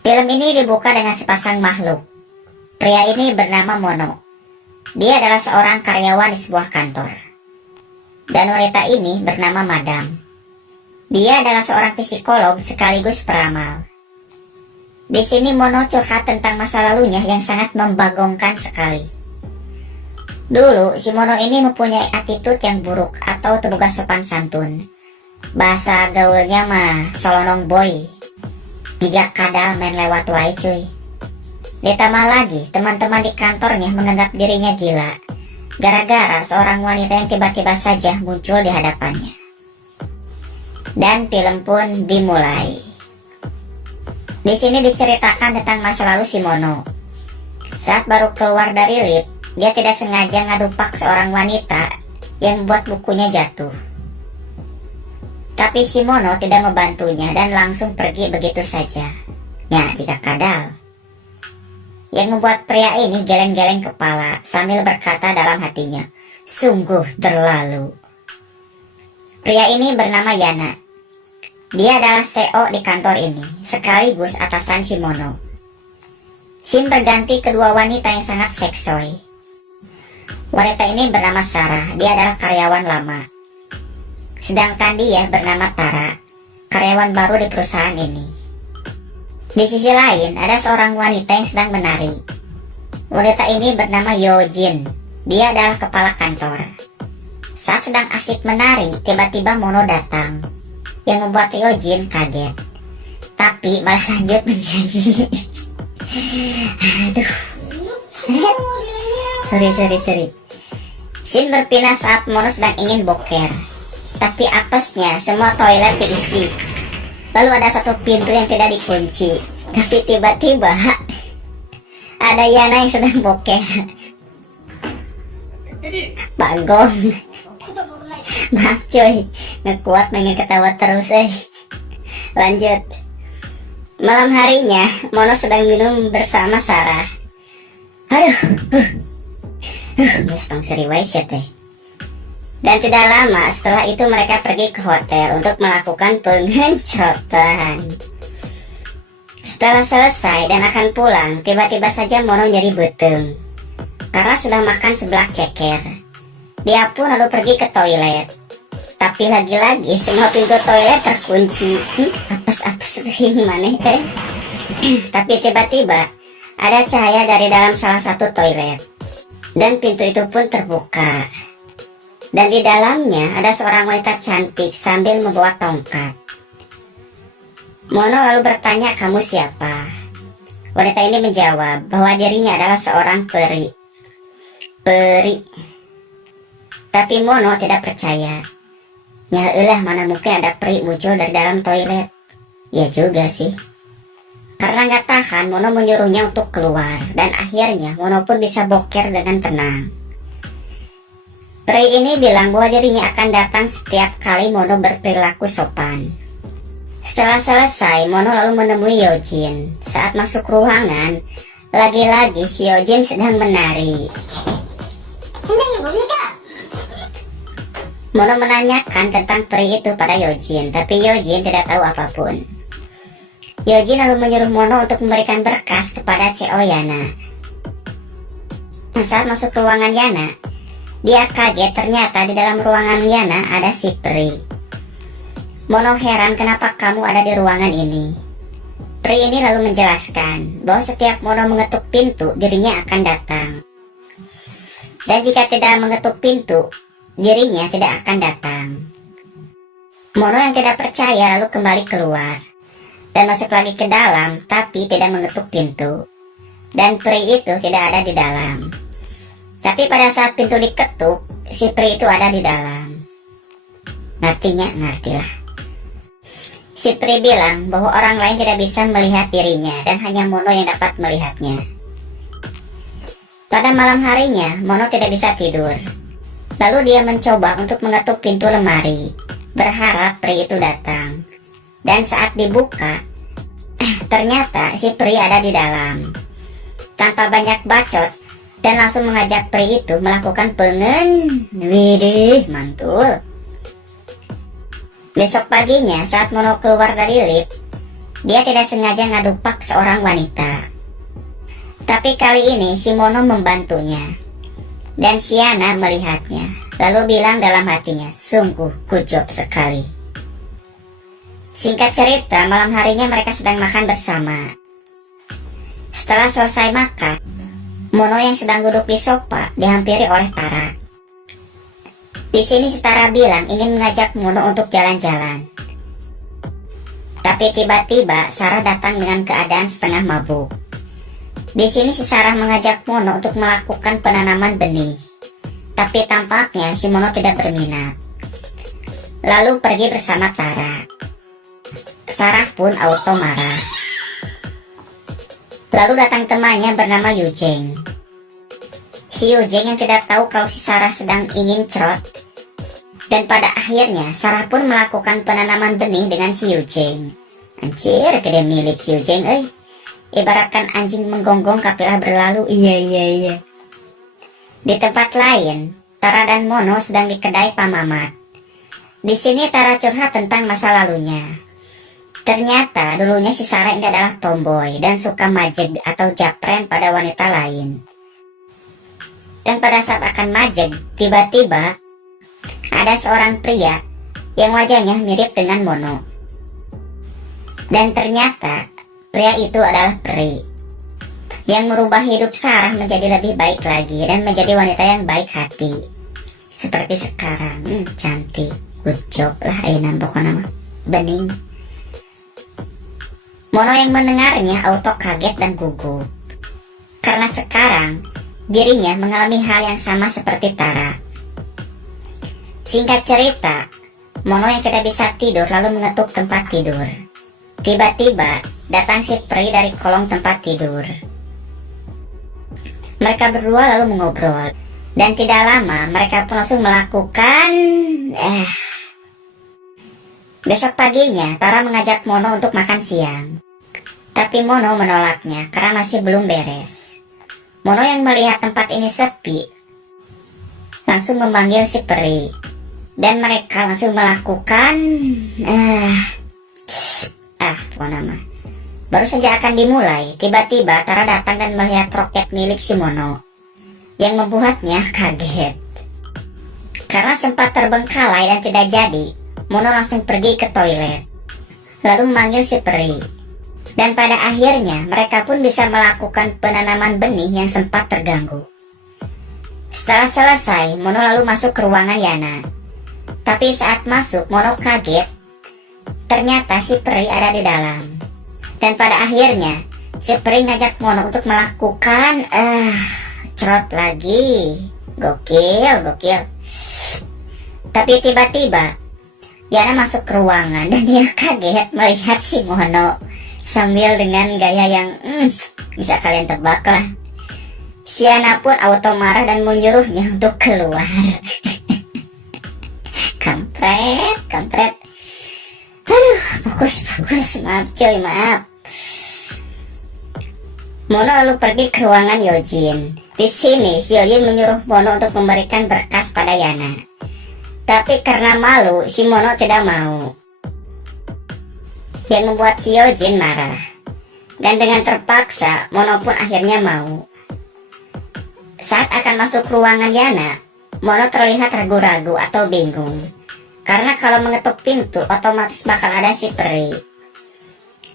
Film ini dibuka dengan sepasang makhluk. Pria ini bernama Mono. Dia adalah seorang karyawan di sebuah kantor. Dan wanita ini bernama Madam. Dia adalah seorang psikolog sekaligus peramal. Di sini Mono curhat tentang masa lalunya yang sangat membagongkan sekali. Dulu, si Mono ini mempunyai attitude yang buruk atau terbuka sopan santun. Bahasa gaulnya mah solonong boy. Jika kadal main lewat wae cuy. Ditambah lagi, teman-teman di kantornya menganggap dirinya gila gara-gara seorang wanita yang tiba-tiba saja muncul di hadapannya. Dan film pun dimulai. Di sini diceritakan tentang masa lalu si Mono. Saat baru keluar dari lift, dia tidak sengaja ngadupak seorang wanita yang membuat bukunya jatuh. Tapi si Mono tidak membantunya dan langsung pergi begitu saja. Ya, jika kadal. Yang membuat pria ini geleng-geleng kepala sambil berkata dalam hatinya, sungguh terlalu. Pria ini bernama Yana. Dia adalah CEO di kantor ini, sekaligus atasan si Mono. Scene berganti kedua wanita yang sangat seksoi. Wanita ini bernama Sarah, dia adalah karyawan lama. Sedangkan dia bernama Tara, karyawan baru di perusahaan ini. Di sisi lain, ada seorang wanita yang sedang menari. Wanita ini bernama Yojin. Dia adalah kepala kantor. Saat sedang asik menari, tiba-tiba Mono datang, yang membuat Yojin kaget. Tapi malah lanjut menyanyi. Aduh, sorry. Scene berpindah saat Mono sedang ingin boker. Tapi apesnya semua toilet diisi. Lalu ada satu pintu yang tidak dikunci. Tapi tiba-tiba ada Yana yang sedang boker. Bagong. Maaf coy, ngekuat pengen ketawa terus Lanjut. Malam harinya Mono sedang minum bersama Sarah. Yes, bang seri waisyat Dan tidak lama setelah itu mereka pergi ke hotel untuk melakukan pengencotan. Setelah selesai dan akan pulang, tiba-tiba saja Mono jadi beteng karena sudah makan sebelah ceker. Dia pun lalu pergi ke toilet. Tapi lagi-lagi semua pintu toilet terkunci. Apes-apes gimana Tapi tiba-tiba ada cahaya dari dalam salah satu toilet. Dan pintu itu pun terbuka. Dan di dalamnya ada seorang wanita cantik sambil membawa tongkat. Mono lalu bertanya, kamu siapa? Wanita ini menjawab bahwa dirinya adalah seorang peri. Tapi Mono tidak percaya. Ya elah, mana mungkin ada peri muncul dari dalam toilet. Ya juga sih. Karena nggak tahan, Mono menyuruhnya untuk keluar. Dan akhirnya Mono pun bisa boker dengan tenang. Peri ini bilang bahwa dirinya akan datang setiap kali Mono berperilaku sopan. Setelah selesai, Mono lalu menemui Yojin. Saat masuk ruangan, lagi-lagi si Yojin sedang menari. Mono menanyakan tentang peri itu pada Yojin, tapi Yojin tidak tahu apapun. Yojin lalu menyuruh Mono untuk memberikan berkas kepada CEO Yana. Saat masuk ruangan Yana, dia kaget ternyata di dalam ruangan Yana ada si peri. Mono heran kenapa kamu ada di ruangan ini. Peri ini lalu menjelaskan bahwa setiap Mono mengetuk pintu, dirinya akan datang. Dan jika tidak mengetuk pintu, dirinya tidak akan datang. Mono yang tidak percaya lalu kembali keluar. Dan masuk lagi ke dalam, tapi tidak mengetuk pintu. Dan peri itu tidak ada di dalam. Tapi pada saat pintu diketuk, si peri itu ada di dalam. Ngertilah. Si peri bilang bahwa orang lain tidak bisa melihat dirinya dan hanya Mono yang dapat melihatnya. Pada malam harinya, Mono tidak bisa tidur. Lalu dia mencoba untuk mengetuk pintu lemari, berharap peri itu datang. Dan saat dibuka, ternyata si peri ada di dalam. Tanpa banyak bacot, dan langsung mengajak peri itu melakukan Widih, mantul. Besok paginya saat Mono keluar dari lift, Dia tidak sengaja ngadupak seorang wanita. Tapi kali ini si Mono membantunya. Dan si Yana melihatnya, lalu bilang dalam hatinya, sungguh good sekali. Singkat cerita, malam harinya mereka sedang makan bersama. Setelah selesai makan, Mono yang sedang duduk di sofa dihampiri oleh Tara. Di sini si Tara bilang ingin mengajak Mono untuk jalan-jalan. Tapi tiba-tiba Sarah datang dengan keadaan setengah mabuk. Di sini si Sarah mengajak Mono untuk melakukan penanaman benih. Tapi tampaknya si Mono tidak berminat. Lalu pergi bersama Tara. Sarah pun auto marah. Lalu datang temannya bernama Yujeng. Si Yujeng yang tidak tahu kalau si Sarah sedang ingin cerot. Dan pada akhirnya Sarah pun melakukan penanaman benih dengan si Yujeng. Anjir, gede milik si Yujeng, Ibaratkan anjing menggonggong kapilah berlalu. Iya. Di tempat lain, Tara dan Mono sedang di kedai Pak Mamat. Di sini Tara curhat tentang masa lalunya. Ternyata dulunya si Sarah ini adalah tomboy dan suka majeg atau japren pada wanita lain. Dan pada saat akan majeg, tiba-tiba ada seorang pria yang wajahnya mirip dengan Mono. Dan ternyata pria itu adalah peri yang merubah hidup Sarah menjadi lebih baik lagi dan menjadi wanita yang baik hati. Seperti sekarang, cantik, good job lah ayah pokoknya bening. Mono yang mendengarnya auto kaget dan gugup. Karena sekarang dirinya mengalami hal yang sama seperti Tara. Singkat cerita, Mono yang tidak bisa tidur lalu mengetuk tempat tidur. Tiba-tiba datang si peri dari kolong tempat tidur. Mereka berdua lalu mengobrol. Dan tidak lama mereka pun langsung melakukan Besok paginya Tara mengajak Mono untuk makan siang. Tapi Mono menolaknya karena masih belum beres. Mono yang melihat tempat ini sepi langsung memanggil si peri. Dan mereka langsung melakukan nama. Baru saja akan dimulai, tiba-tiba Tara datang dan melihat roket milik si Mono yang membuatnya kaget. Karena sempat terbengkalai dan tidak jadi, Mono langsung pergi ke toilet lalu memanggil si peri. Dan pada akhirnya mereka pun bisa melakukan penanaman benih yang sempat terganggu. Setelah selesai, Mono lalu masuk ke ruangan Yana. Tapi saat masuk, Mono kaget. Ternyata si peri ada di dalam. Dan pada akhirnya si peri ngajak Mono untuk melakukan cerot lagi. Gokil. Tapi tiba-tiba Yana masuk ke ruangan dan dia kaget melihat si Mono sambil dengan gaya yang bisa kalian tebak lah. Si Yana pun auto marah dan menyuruhnya untuk keluar. Kampret. Aduh, fokus, maaf coy, maaf. Mono lalu pergi ke ruangan Yojin. Di sini si Yojin menyuruh Mono untuk memberikan berkas pada Yana. Tapi karena malu, si Mono tidak mau. Yang membuat si Yojin marah. Dan dengan terpaksa, Mono pun akhirnya mau. Saat akan masuk ruangan Yana, Mono terlihat ragu-ragu atau bingung. Karena kalau mengetuk pintu, otomatis bakal ada si peri.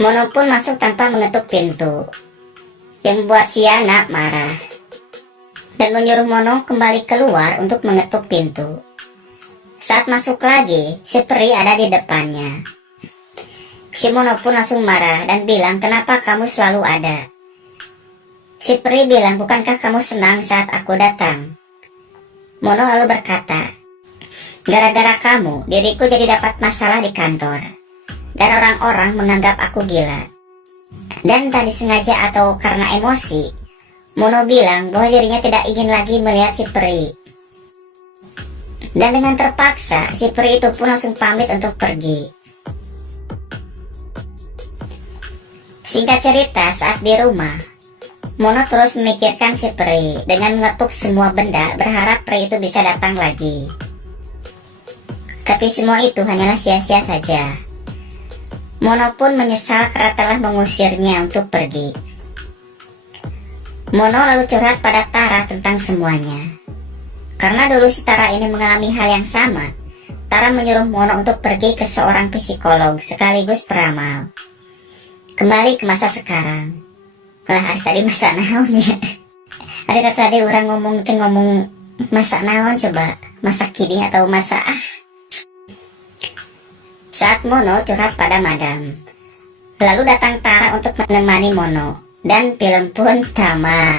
Mono pun masuk tanpa mengetuk pintu, yang membuat si Yana marah. Dan menyuruh Mono kembali keluar untuk mengetuk pintu. Saat masuk lagi, si peri ada di depannya. Si Mono pun langsung marah dan bilang, kenapa kamu selalu ada? Si peri bilang, bukankah kamu senang saat aku datang? Mono lalu berkata, gara-gara kamu, diriku jadi dapat masalah di kantor. Dan orang-orang menganggap aku gila. Dan tadi sengaja atau karena emosi, Mono bilang bahwa dirinya tidak ingin lagi melihat si peri. Dan dengan terpaksa, si peri itu pun langsung pamit untuk pergi. Singkat cerita, saat di rumah, Mono terus memikirkan si peri dengan mengetuk semua benda berharap peri itu bisa datang lagi. Tapi semua itu hanyalah sia-sia saja. Mono pun menyesal karena telah mengusirnya untuk pergi. Mono lalu curhat pada Tara tentang semuanya. Karena dulu si Tara ini mengalami hal yang sama, Tara menyuruh Mono untuk pergi ke seorang psikolog sekaligus peramal. Kembali ke masa sekarang. Lah, tadi masa naon ya? Ada tadi orang ngomong masa naon coba? Masa kini atau masa Saat Mono curhat pada Madam, lalu datang Tara untuk menemani Mono, dan film pun tamat.